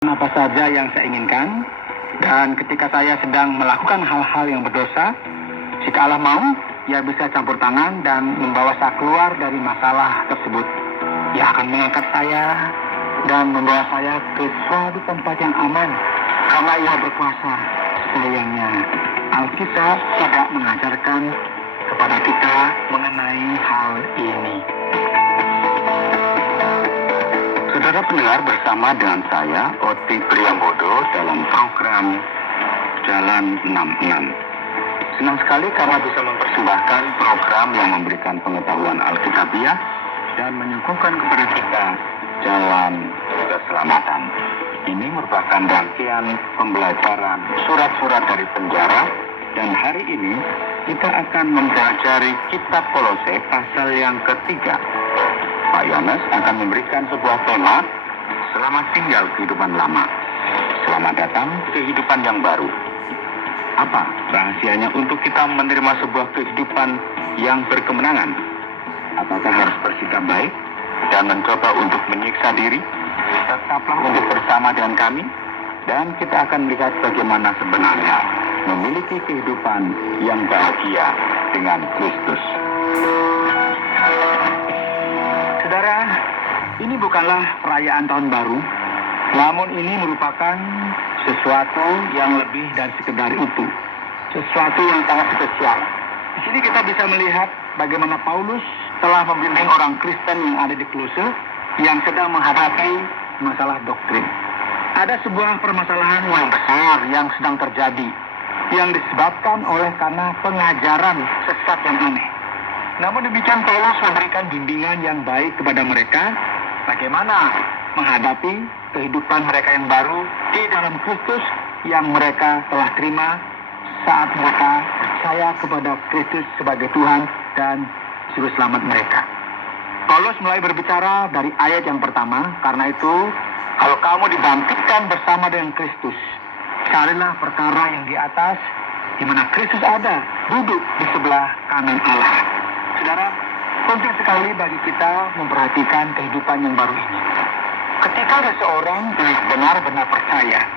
apa saja yang saya inginkan, dan ketika saya sedang melakukan hal-hal yang berdosa, jika Allah mau, Ia bisa campur tangan dan membawa saya keluar dari masalah tersebut. Ia akan mengangkat saya dan membawa saya ke suatu tempat yang aman, karena Ia berkuasa. Sayangnya, Alkitab tidak mengajarkan kepada kita mengenai hal ini. Saudara pendengar, bersama dengan saya, Oti Priambodo, dalam program Jalan 66. Senang sekali karena bisa mempersembahkan program yang memberikan pengetahuan Alkitabiah dan menyuguhkan kepada kita jalan keselamatan. Ini merupakan rangkaian pembelajaran surat-surat dari penjara, dan hari ini kita akan mempelajari kitab Kolose pasal yang ketiga. Pak Yohanes akan memberikan sebuah tema, selamat tinggal kehidupan lama, selamat datang kehidupan yang baru. Apa rahasianya untuk kita menerima sebuah kehidupan yang berkemenangan? Apakah harus bersikap baik dan mencoba untuk menyiksa diri? Tetaplah untuk bersama dengan kami, dan kita akan melihat bagaimana sebenarnya memiliki kehidupan yang bahagia dengan Kristus. Saudara, ini bukanlah perayaan tahun baru, namun ini merupakan sesuatu yang lebih dari sekedar itu, sesuatu yang sangat spesial. Di sini kita bisa melihat bagaimana Paulus telah membimbing orang Kristen yang ada di Kolose yang sedang menghadapi masalah doktrin. Ada sebuah permasalahan yang besar yang sedang terjadi, yang disebabkan oleh karena pengajaran sesat yang aneh. Namun demikian, Paulus memberikan bimbingan yang baik kepada mereka bagaimana menghadapi kehidupan mereka yang baru di dalam Kristus yang mereka telah terima saat mereka percaya kepada Kristus sebagai Tuhan dan Juru Selamat mereka. Paulus mulai berbicara dari ayat yang pertama, karena itu, kalau kamu dibangkitkan bersama dengan Kristus, carilah perkara yang di atas, di mana Kristus ada, duduk di sebelah kanan Allah. Saudara, penting sekali bagi kita memperhatikan kehidupan yang baru ini. Ketika seseorang benar-benar percaya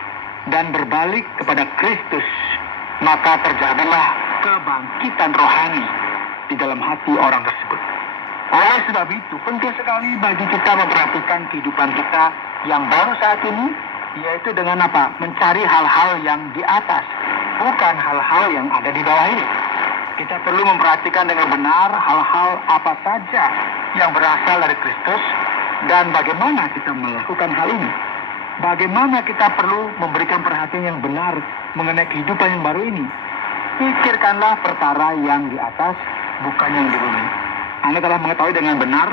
dan berbalik kepada Kristus, maka terjadilah kebangkitan rohani di dalam hati orang tersebut. Oleh sebab itu, penting sekali bagi kita memperhatikan kehidupan kita yang baru saat ini, yaitu dengan apa? Mencari hal-hal yang di atas, bukan hal-hal yang ada di bawah ini. Kita perlu memperhatikan dengan benar hal-hal apa saja yang berasal dari Kristus dan bagaimana kita melakukan hal ini. Bagaimana kita perlu memberikan perhatian yang benar mengenai kehidupan yang baru ini. Pikirkanlah perkara yang di atas, bukan yang di bumi. Anda telah mengetahui dengan benar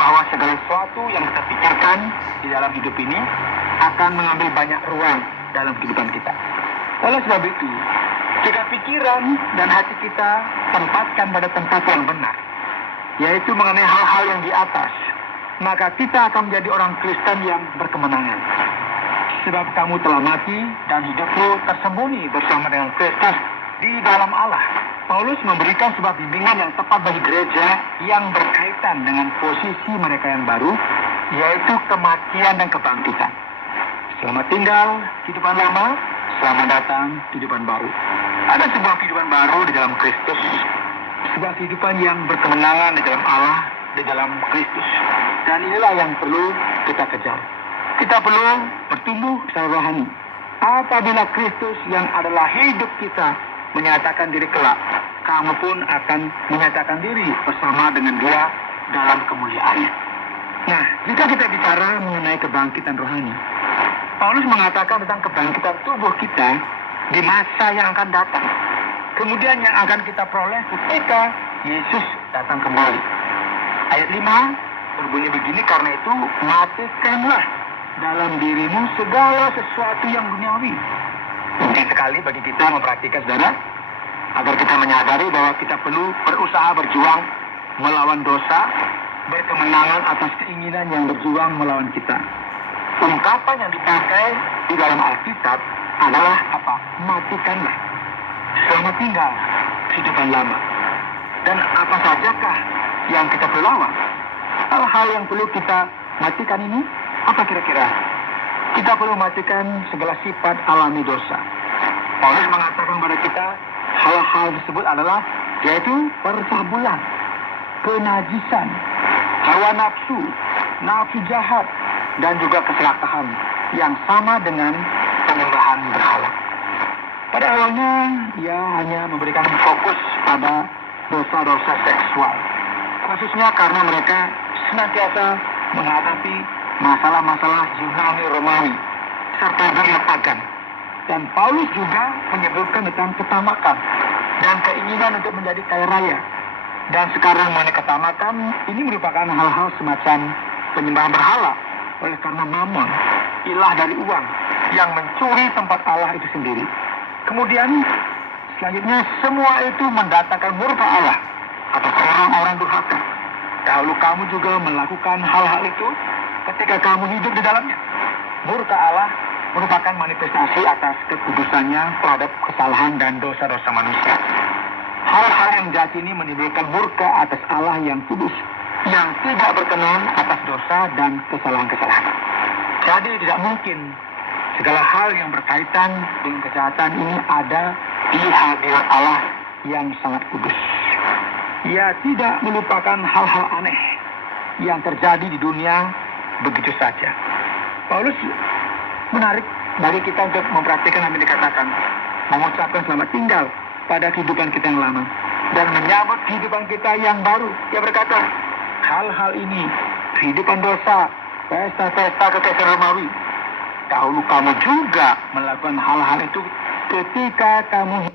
bahwa segala sesuatu yang kita pikirkan di dalam hidup ini akan mengambil banyak ruang dalam kehidupan kita. Oleh sebab itu, jika pikiran dan hati kita tempatkan pada tempat yang benar, yaitu mengenai hal-hal yang di atas, maka kita akan menjadi orang Kristen yang berkemenangan. Sebab kamu telah mati dan hidupmu tersembunyi bersama dengan Kristus di dalam Allah. Paulus memberikan sebuah bimbingan yang tepat bagi gereja yang berkaitan dengan posisi mereka yang baru, yaitu kematian dan kebangkitan. Selamat tinggal kehidupan lama, selamat datang kehidupan baru. Ada sebuah kehidupan baru di dalam Kristus, sebuah kehidupan yang berkemenangan di dalam Allah, di dalam Kristus. Dan inilah yang perlu kita kejar. Kita perlu bertumbuh secara rohani. Apabila Kristus yang adalah hidup kita menyatakan diri kelak, kamu pun akan menyatakan diri bersama dengan Dia dalam kemuliaannya. Nah, jika kita bicara mengenai kebangkitan rohani, Paulus mengatakan tentang kebangkitan tubuh kita di masa yang akan datang. Kemudian yang akan kita peroleh ketika Yesus datang kembali. Ayat 5 berbunyi begini, karena itu matikanlah dalam dirimu segala sesuatu yang duniawi. Penting sekali bagi kita memperhatikan, saudara, agar kita menyadari bahwa kita perlu berusaha berjuang melawan dosa, berkemenangan atas keinginan yang berjuang melawan kita. Ungkapan yang dipakai di dalam Alkitab adalah apa? Matikanlah. Selamat tinggal kehidupan lama. Dan apa sajakah yang kita perlu lawan? Hal-hal yang perlu kita matikan ini, apa kira-kira? kita perlu mematikan segala sifat alami dosa. Paulus mengatakan kepada kita hal-hal tersebut adalah yaitu percabulan, kenajisan, hawa nafsu, nafsu jahat, dan juga keserakahan yang sama dengan penyembahan berhala. Pada awalnya ia hanya memberikan fokus pada dosa-dosa seksual, khususnya karena mereka senantiasa menghadapi masalah-masalah Yunani Romawi serta dunia pagan. Dan Paulus juga menyebutkan tentang ketamakan dan keinginan untuk menjadi kaya raya. Dan sekarang mengenai ketamakan ini merupakan hal-hal semacam penyembahan berhala oleh karena Mammon, ilah dari uang yang mencuri tempat Allah itu sendiri. Kemudian selanjutnya semua itu mendatangkan murka Allah atas orang-orang durhaka. Dahulu kamu juga melakukan hal-hal itu ketika kamu hidup di dalamnya. Murka Allah merupakan manifestasi atas kekudusannya terhadap kesalahan dan dosa-dosa manusia. Hal-hal yang jahat ini menimbulkan murka atas Allah yang kudus, yang tidak berkenan atas dosa dan kesalahan-kesalahan. Jadi tidak mungkin segala hal yang berkaitan dengan kejahatan ini ada di hadirat Allah yang sangat kudus. Ia tidak melupakan hal-hal aneh yang terjadi di dunia begitu saja. Paulus menarik bagi kita untuk memperhatikan apa yang dikatakan, mengucapkan selamat tinggal pada kehidupan kita yang lama dan menyambut kehidupan kita yang baru. Ia berkata, hal-hal ini, kehidupan dosa, pesta-pesta kekaisaran Romawi, dahulu kamu juga melakukan hal-hal itu ketika kamu